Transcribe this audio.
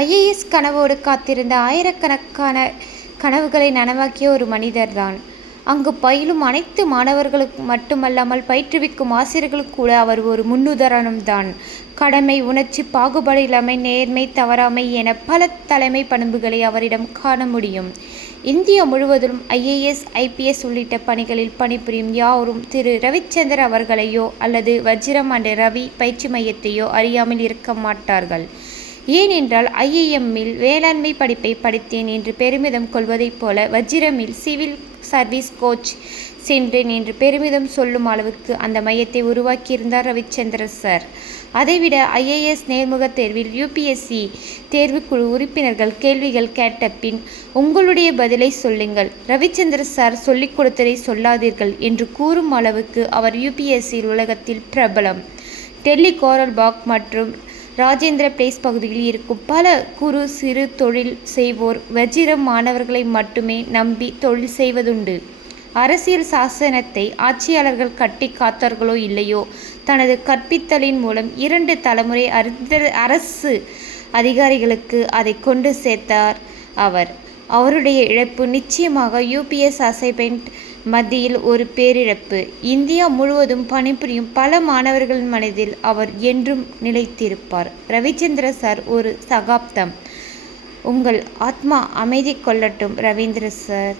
IAS கனவோடு காத்திருந்த ஆயிரக்கணக்கான கனவுகளை நனவாக்கிய ஒரு மனிதர்தான். அங்கு பயிலும் அனைத்து மாணவர்களுக்கு மட்டுமல்லாமல் பயிற்றுவிக்கும் ஆசிரியர்களுக்கு கூட அவர் ஒரு முன்னுதாரணம்தான். கடமை உணர்ச்சி, பாகுபாடில்லாமை, நேர்மை, தவறாமை என பல தலைமை பண்புகளை அவரிடம் காண முடியும். இந்தியா முழுவதும் ஐஏஎஸ், ஐபிஎஸ் உள்ளிட்ட பணிகளில் பணிபுரியும் யாரும் திரு ரவிச்சந்திரன் அவர்களையோ அல்லது வஜ்ரம் அண்ட் ரவி பயிற்சி மையத்தையோ அறியாமல் இருக்க மாட்டார்கள். ஏனென்றால் ஐஐஎம்மில் வேளாண்மை படிப்பை படித்தேன் என்று பெருமிதம் கொள்வதைப் போல வஜ்ரமில் சிவில் சர்வீஸ் கோச் சென்றேன் என்று பெருமிதம் சொல்லும் அளவுக்கு அந்த மையத்தை உருவாக்கியிருந்தார் ரவிச்சந்திரன் சார். அதைவிட ஐஏஎஸ் நேர்முக தேர்வில் யூபிஎஸ்சி தேர்வுக்குழு உறுப்பினர்கள் கேள்விகள் கேட்ட பின் உங்களுடைய பதிலை சொல்லுங்கள், ரவிச்சந்திரன் சார் சொல்லிக் கொடுத்ததை சொல்லாதீர்கள் என்று கூறும் அளவுக்கு அவர் யூபிஎஸ்சி உலகத்தில் பிரபலம். டெல்லி கோரல்பாக் மற்றும் ராஜேந்திர பிளேஸ் பகுதியில் இருக்கும் பல குறு சிறு தொழில் செய்வோர் வஜ்ரம் மாணவர்களை மட்டுமே நம்பி தொழில் செய்வதுண்டு. அரசியல் சாசனத்தை ஆட்சியாளர்கள் கட்டி காத்தார்களோ இல்லையோ, தனது கற்பித்தலின் மூலம் 2 தலைமுறை அரசு அதிகாரிகளுக்கு அதை கொண்டு சேர்த்தார் அவர். அவருடைய இழப்பு நிச்சயமாக யூபிஎஸ் அசைன்மெண்ட் மத்தியில் ஒரு பேரிழப்பு. இந்தியா முழுவதும் பணிபுரியும் பல மாணவர்களின் மனதில் அவர் என்றும் நிலைத்திருப்பார். ரவிச்சந்திர சார் ஒரு சகாப்தம். உங்கள் ஆத்மா அமைதி கொள்ளட்டும் ரவீந்திர சார்.